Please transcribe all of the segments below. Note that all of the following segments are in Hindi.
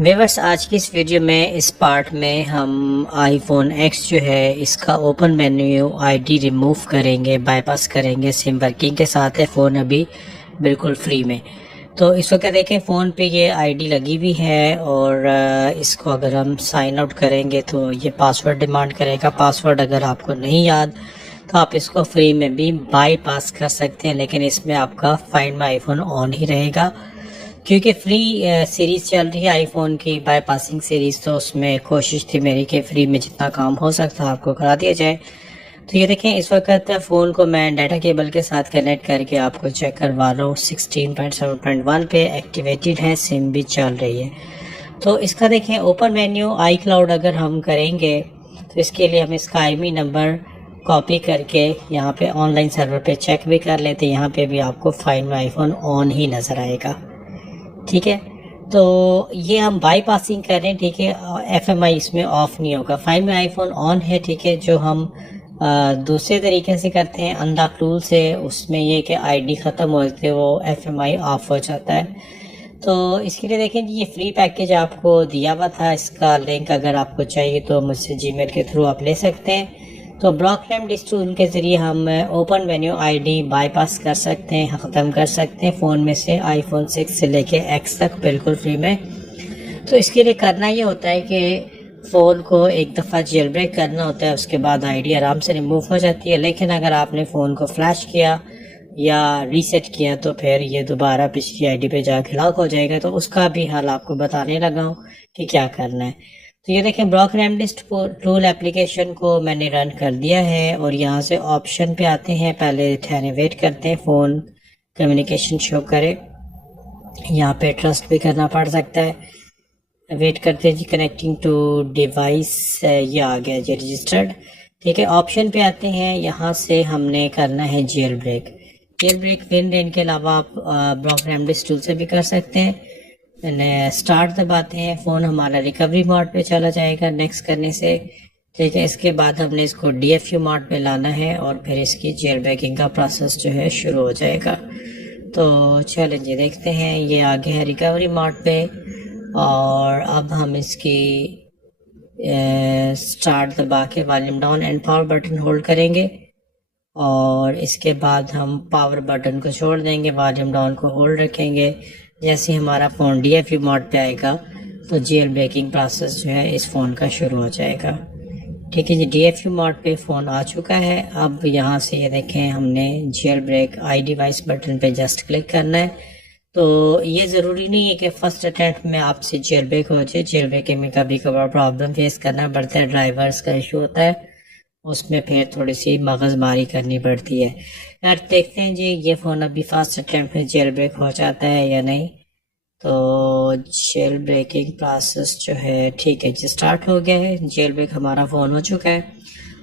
व्यूअर्स, आज की इस वीडियो में इस पार्ट में हम आईफोन X जो है इसका ओपन मेन्यू आईडी रिमूव करेंगे, बाईपास करेंगे। सिम वर्किंग के साथ है, फ़ोन अभी बिल्कुल फ्री में। तो इस वक्त देखें फ़ोन पे ये आईडी लगी हुई है और इसको अगर हम साइन आउट करेंगे तो ये पासवर्ड डिमांड करेगा। पासवर्ड अगर आपको नहीं याद तो आप इसको फ्री में भी बाईपास कर सकते हैं, लेकिन इसमें आपका फाइंड माई आईफोन ऑन ही रहेगा क्योंकि फ्री सीरीज़ चल रही है आईफोन की, बाईपासिंग सीरीज़। तो उसमें कोशिश थी मेरी कि फ्री में जितना काम हो सकता है आपको करा दिया जाए। तो ये देखें, इस वक्त फ़ोन को मैं डाटा केबल के साथ कनेक्ट करके आपको चेक करवा रहा हूँ। 16.7.1 पे एक्टिवेटेड है, सिम भी चल रही है। तो इसका देखें ओपन मेन्यू आई क्लाउड अगर हम करेंगे तो इसके लिए हम इसका IMEI नंबर कॉपी करके यहाँ पे ऑनलाइन सर्वर पे चेक भी कर लेते हैं। यहाँ पे भी आपको फाइंड माई आईफोन ऑन ही नज़र आएगा, ठीक है। तो ये हम बाईपासिंग कर रहे हैं, ठीक है। FMI इसमें ऑफ नहीं होगा, फाइंड माई आईफोन ऑन है, ठीक है। जो हम दूसरे तरीके से करते हैं अनलॉक टूल से, उसमें ये कि आईडी ख़त्म हो जाती है, वो FMI ऑफ हो जाता है। तो इसके लिए देखें ये फ्री पैकेज आपको दिया हुआ था, इसका लिंक अगर आपको चाहिए तो मुझसे जीमेल के थ्रू आप ले सकते हैं। तो ब्लॉक रेमडिस टूल के ज़रिए हम ओपन मेन्यू आईडी बाईपास कर सकते हैं, ख़त्म कर सकते हैं फ़ोन में से, आईफोन 6 से लेके X तक बिल्कुल फ्री में। तो इसके लिए करना ये होता है कि फ़ोन को एक दफ़ा जेल ब्रेक करना होता है, उसके बाद आईडी आराम से रिमूव हो जाती है। लेकिन अगर आपने फ़ोन को फ्लैश किया या रीसेट किया तो फिर ये दोबारा पिछली आईडी पे जाके लॉक हो जाएगा। तो उसका भी हाल आपको बताने लगा हूँ कि क्या करना है। तो ये देखें, ब्लॉक रेमडिस टूल एप्लीकेशन को मैंने रन कर दिया है और यहाँ से ऑप्शन पे आते हैं। पहले ठहरे वेट करते हैं फ़ोन कम्युनिकेशन शो करे, यहाँ पे ट्रस्ट भी करना पड़ सकता है। वेट करते हैं जी, कनेक्टिंग टू डिवाइस, ये आ गया जी रजिस्टर्ड, ठीक है। ऑप्शन पे आते हैं, यहाँ से हमने करना है जेल ब्रेक। जेल ब्रेक फिर के अलावा आप ब्लॉक रेमडिस टूल से भी कर सकते हैं। स्टार्ट दबाते हैं, फ़ोन हमारा रिकवरी मोड पे चला जाएगा नेक्स्ट करने से, ठीक है। इसके बाद हमने इसको DFU मोड पे लाना है और फिर इसकी जेल ब्रेकिंग का प्रोसेस जो है शुरू हो जाएगा। तो चलें जी देखते हैं, ये आगे है रिकवरी मोड पे और अब हम इसकी स्टार्ट दबा के volume down and power button hold करेंगे और इसके बाद हम पावर बटन को छोड़ देंगे, वॉल्यूम डाउन को होल्ड रखेंगे। जैसे हमारा फ़ोन DFU मोड पे आएगा तो जेल ब्रेकिंग प्रोसेस जो है इस फ़ोन का शुरू हो जाएगा, ठीक है जी। DFU मोड पे फ़ोन आ चुका है। अब यहाँ से ये देखें, हमने जेल ब्रेक आई डिवाइस बटन पे जस्ट क्लिक करना है। तो ये ज़रूरी नहीं है कि फ़र्स्ट अटैम्प्ट में आपसे जेल ब्रेक हो जाए। जेल ब्रेकिंग में कभी कभार प्रॉब्लम फेस करना पड़ता है, ड्राइवर्स का इशू होता है, उसमें फिर थोड़ी सी मगजमारी करनी पड़ती है यार। देखते हैं जी ये फ़ोन अभी फर्स्ट अटैम्प्ट में जेल ब्रेक हो जाता है या नहीं। तो जेल ब्रेकिंग प्रोसेस जो है, ठीक है जी, स्टार्ट हो गया है। जेल ब्रेक हमारा फ़ोन हो चुका है।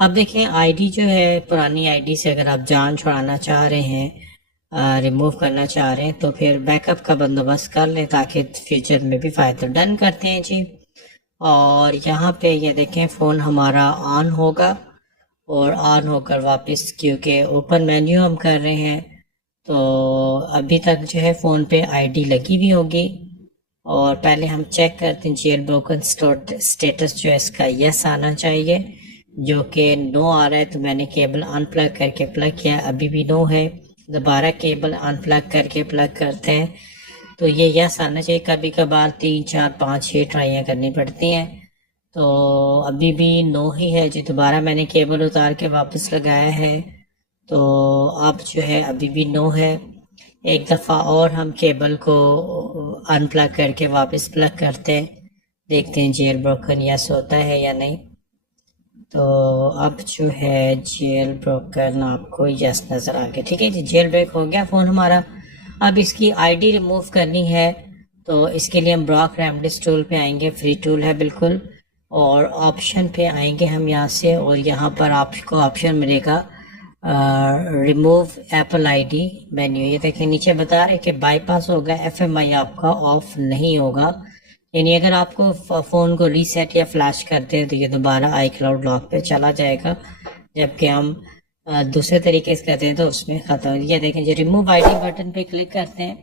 अब देखें आईडी जो है, पुरानी आईडी से अगर आप जान छुड़ाना चाह रहे हैं, रिमूव करना चाह रहे हैं तो फिर बैकअप का बंदोबस्त कर लें ताकि फ्यूचर में भी फ़ायदा। डन करते हैं जी और यहाँ पे ये देखें फ़ोन हमारा ऑन होगा और ऑन होकर वापस, क्योंकि ओपन मेन्यू हम कर रहे हैं तो अभी तक जो है फ़ोन पे आईडी लगी हुई होगी। और पहले हम चेक करते हैं जेल ब्रोकन स्टेटस जो है इसका यस आना चाहिए, जो कि नो आ रहा है। तो मैंने केबल अनप्लग करके प्लग किया, अभी भी नो है। दोबारा केबल अनप्लग करके प्लग करते हैं तो ये यस आना चाहिए। कभी कभार 3 4 5 6 ट्राइयाँ करनी पड़ती हैं, तो अभी भी नो ही है जी। दोबारा मैंने केबल उतार के वापस लगाया है तो अब जो है अभी भी नो है। एक दफ़ा और हम केबल को अनप्लग करके वापस प्लग करते हैं, देखते हैं जेल ब्रोकन यस होता है या नहीं। तो अब जो है जेल ब्रोकन आपको यस नज़र आ गया, ठीक है जी। जेल ब्रेक हो गया फ़ोन हमारा। अब इसकी आईडी रिमूव करनी है तो इसके लिए हम ब्लॉक रेमडिस टूल पे आएंगे, फ्री टूल है बिल्कुल, और ऑप्शन पे आएंगे हम यहाँ से और यहाँ पर आपको ऑप्शन मिलेगा रिमूव एप्पल आईडी मेन्यू। ये देखें नीचे बता रहे कि बाईपास होगा, FMI आपका ऑफ नहीं होगा। यानी अगर आपको फ़ोन को रीसेट या फ्लैश करते हैं तो ये दोबारा iCloud लॉक पे चला जाएगा, जबकि हम दूसरे तरीके से करते हैं तो उसमें ख़त्म। ये देखें जी, रिमूव आईडी बटन पे क्लिक करते हैं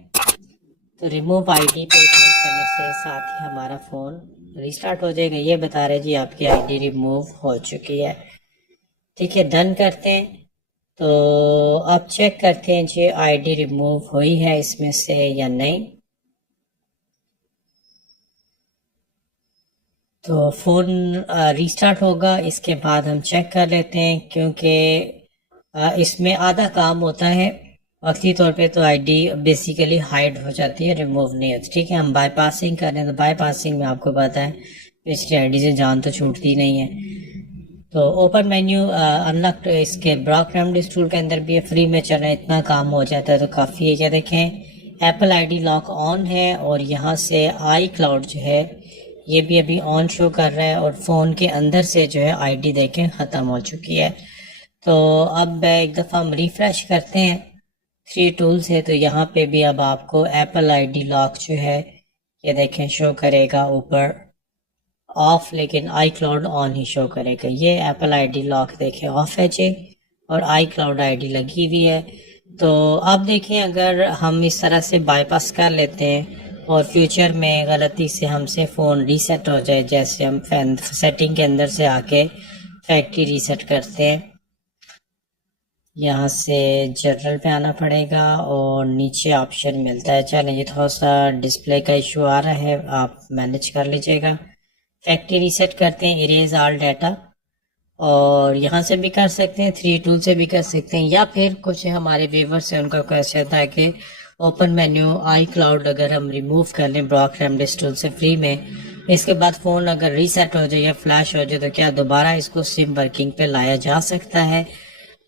तो रिमूव आईडी पे क्लिक करने से साथ ही हमारा फ़ोन रिस्टार्ट हो जाएगा। ये बता रहे जी आपकी आईडी रिमूव हो चुकी है। ठीक है, डन करते हैं। तो अब चेक करते हैं जी आईडी रिमूव हुई है इसमें से या नहीं। तो फ़ोन रिस्टार्ट होगा, इसके बाद हम चेक कर लेते हैं, क्योंकि इसमें आधा काम होता है वक्ती तौर पे। तो आईडी बेसिकली हाइड हो जाती है, रिमूव नहीं होती। ठीक है, हम बाईपासिंग कर रहे हैं, तो बाईपासिंग में आपको पता है पिछली आईडी से जान तो छूटती नहीं है। तो ओपन मेन्यू अनलॉक इसके ब्लॉक रेमडिस टूल के अंदर भी है, फ्री में चल रहा है, इतना काम हो जाता है तो काफ़ी है। क्या देखें, एप्पल आईडी लॉक ऑन है और यहाँ से आई क्लाउड जो है ये भी अभी ऑन शो कर रहा है, और फ़ोन के अंदर से जो है आईडी देखें ख़त्म हो चुकी है। तो अब एक दफ़ा हम रिफ़्रेश करते हैं 3 टूल से, तो यहाँ पे भी अब आपको एप्पल आईडी लॉक जो है ये देखें शो करेगा ऊपर ऑफ, लेकिन आई क्लाउड ऑन ही शो करेगा। ये एप्पल आईडी लॉक देखें ऑफ है जी, और आई क्लाउड आईडी लगी हुई है। तो अब देखें, अगर हम इस तरह से बाईपास कर लेते हैं और फ्यूचर में गलती से हमसे फ़ोन रीसेट हो जाए, जैसे हम सेटिंग के अंदर से आके फैक्ट्री रीसेट करते हैं, यहाँ से जनरल पे आना पड़ेगा और नीचे ऑप्शन मिलता है। चलें, ये थोड़ा सा डिस्प्ले का इशू आ रहा है, आप मैनेज कर लीजिएगा। फैक्ट्री रीसेट करते हैं, इरेज ऑल डाटा, और यहाँ से भी कर सकते हैं, 3 टूल से भी कर सकते हैं, या फिर कुछ हमारे व्यूवर्स से उनका क्वेश्चन था कि ओपन मेन्यू आई क्लाउड अगर हम रिमूव कर लें ब्लॉक रेमडिस टूल से फ्री में, इसके बाद फ़ोन अगर रीसेट हो जाए या फ्लैश हो जाए, तो क्या दोबारा इसको सिम वर्किंग पे लाया जा सकता है?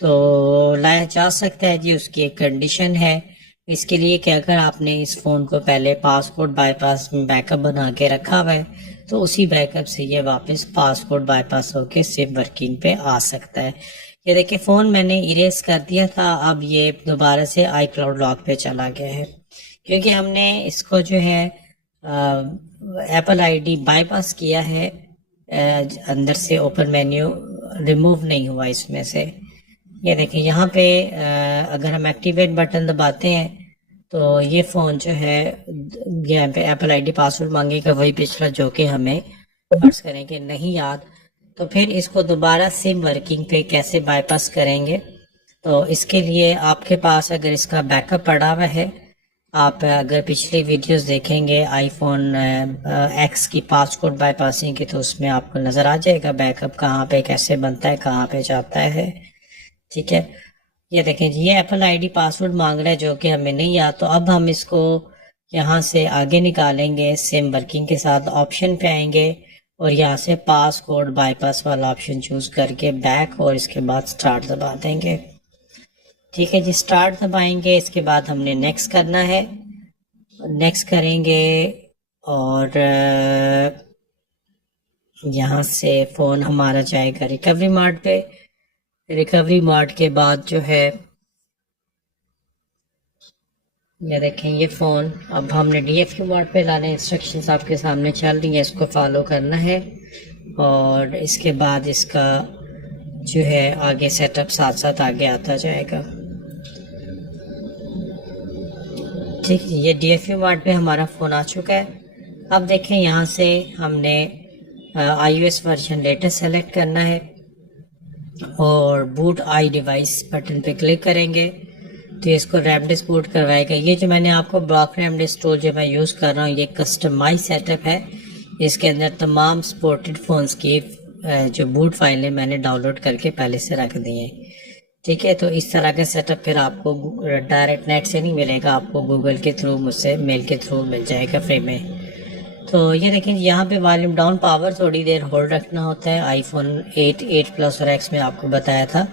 तो लाया जा सकता है जी, उसकी एक कंडीशन है। इसके लिए कि अगर आपने इस फ़ोन को पहले पासपोर्ट बाईपास में बैकअप बना के रखा हुआ है, तो उसी बैकअप से ये वापस पासपोर्ट बाईपास होके सिम वर्किंग पे आ सकता है। ये देखिए, फ़ोन मैंने इरेज कर दिया था, अब ये दोबारा से आई क्लाउड लॉक पे चला गया है, क्योंकि हमने इसको जो है एप्पल आईडी बाईपास किया है। अंदर से ओपन मेन्यू रिमूव नहीं हुआ इसमें से। ये देखिए, यहाँ पे अगर हम एक्टिवेट बटन दबाते हैं तो ये फ़ोन जो है यहाँ पे एप्पल आईडी पासवर्ड मांगेगा, वही पिछला जो कि हमें फर्ज करें कि नहीं याद। तो फिर इसको दोबारा सिम वर्किंग पे कैसे बाईपास करेंगे? तो इसके लिए आपके पास अगर इसका बैकअप पड़ा हुआ है, आप अगर पिछली वीडियोस देखेंगे आईफोन एक्स की पासवर्ड बाईपासिंग की, तो उसमें आपको नज़र आ जाएगा बैकअप कहाँ पे कैसे बनता है, कहाँ पे जाता है। ठीक है, ये देखें, ये एप्पल आईडी पासवर्ड मांग रहा है जो कि हमें नहीं याद। तो अब हम इसको यहाँ से आगे निकालेंगे, सिम वर्किंग के साथ ऑप्शन पे आएंगे और यहाँ से पास कोड बाईपास वाला ऑप्शन चूज करके बैक, और इसके बाद स्टार्ट दबा देंगे। ठीक है जी, स्टार्ट दबाएंगे, इसके बाद हमने नेक्स्ट करना है, नेक्स्ट करेंगे और यहाँ से फ़ोन हमारा जाएगा रिकवरी मोड पे। रिकवरी मोड के बाद जो है ये देखें, ये फ़ोन अब हमने DFU मोड पे लाने, इंस्ट्रक्शंस आपके सामने चल रही हैं, इसको फॉलो करना है और इसके बाद इसका जो है आगे सेटअप साथ साथ आगे आता जाएगा। ठीक है, ये DFU मोड पे हमारा फ़ोन आ चुका है। अब देखें, यहाँ से हमने iOS वर्जन लेटेस्ट सेलेक्ट करना है और बूट आई डिवाइस बटन पे क्लिक करेंगे तो इसको रेमडिस बूट करवाएगा। ये जो मैंने आपको ब्लॉक रेमडिस टूल जो मैं यूज़ कर रहा हूँ, ये कस्टमाइज सेटअप है। इसके अंदर तमाम सपोर्टेड फ़ोन्स की जो बूट फाइलें मैंने डाउनलोड करके पहले से रख दी हैं। ठीक है, तो इस तरह का सेटअप फिर आपको डायरेक्ट नेट से नहीं मिलेगा, आपको गूगल के थ्रू, मुझसे मेल के थ्रू मिल जाएगा फ्री में। तो ये देखें, यहाँ पे वॉल्यूम डाउन पावर थोड़ी देर होल्ड रखना होता है। आईफोन 8, 8 प्लस और एक्स में आपको बताया था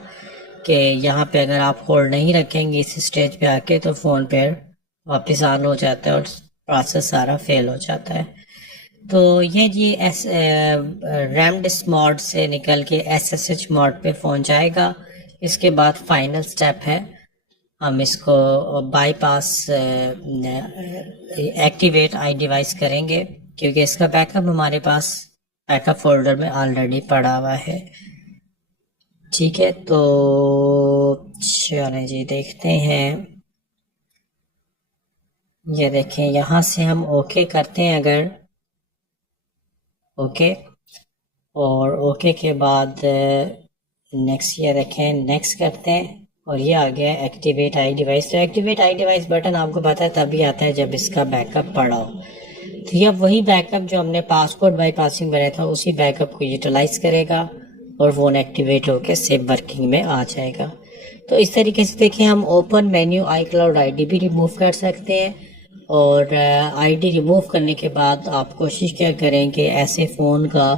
कि यहाँ पे अगर आप होल्ड नहीं रखेंगे इस स्टेज पे आके, तो फ़ोन पे वापस ऑन हो जाता है और प्रोसेस सारा फेल हो जाता है। तो ये जी रेमडिस मोड से निकल के SSH मोड पे फ़ोन जाएगा। इसके बाद फाइनल स्टेप है, हम इसको बाईपास एक्टिवेट आई डिवाइस करेंगे, क्योंकि इसका बैकअप हमारे पास बैकअप फोल्डर में ऑलरेडी पड़ा हुआ है। ठीक है, तो चलें जी देखते हैं। ये देखें, यहाँ से हम ओके करते हैं अगर, ओके, और ओके के बाद नेक्स्ट, ये देखें नेक्स्ट करते हैं और ये आ गया एक्टिवेट आई डिवाइस। तो एक्टिवेट आई डिवाइस बटन आपको पता है तभी आता है जब इसका बैकअप पड़ा हो। तो ये वही बैकअप जो हमने पासपोर्ट बाईपासिंग बनाया था उसी बैकअप को यूटिलाइज करेगा और फ़ोन एक्टिवेट होकर सेव वर्किंग में आ जाएगा। तो इस तरीके से देखिए हम ओपन मेन्यू iCloud ID भी रिमूव कर सकते हैं। और आईडी रिमूव करने के बाद आप कोशिश क्या करें कि ऐसे फ़ोन का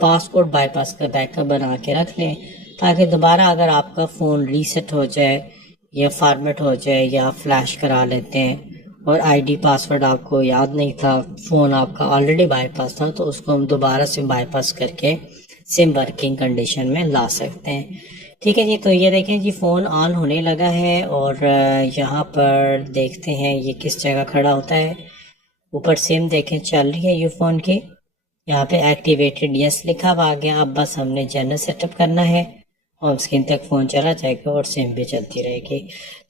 पासपोर्ट बाईपास का बैकअप बना के रख लें, ताकि दोबारा अगर आपका फ़ोन रीसेट हो जाए या फॉर्मेट हो जाए या फ्लैश करा लेते हैं और आईडी पासवर्ड आपको याद नहीं था, फ़ोन आपका ऑलरेडी बाईपास था, तो उसको हम दोबारा से बाईपास करके सिम वर्किंग कंडीशन में ला सकते हैं। ठीक है जी, तो ये देखें जी फ़ोन ऑन होने लगा है और यहाँ पर देखते हैं ये किस जगह खड़ा होता है। ऊपर सिम देखें चल रही है यू फ़ोन की, यहाँ पे एक्टिवेटेड यस लिखा हुआ आ गया। अब बस हमने जनरल सेटअप करना है, होम स्क्रीन तक फ़ोन चला जाएगा और सिम भी चलती रहेगी।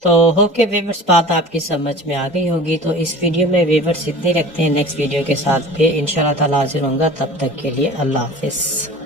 तो होप के व्यूअर्स बात आपकी समझ में आ गई होगी। तो इस वीडियो में व्यूअर्स इतने रखते हैं, नेक्स्ट वीडियो के साथ फिर इंशाल्लाह ताला हाजिर होऊंगा। तब तक के लिए अल्लाह हाफिज़।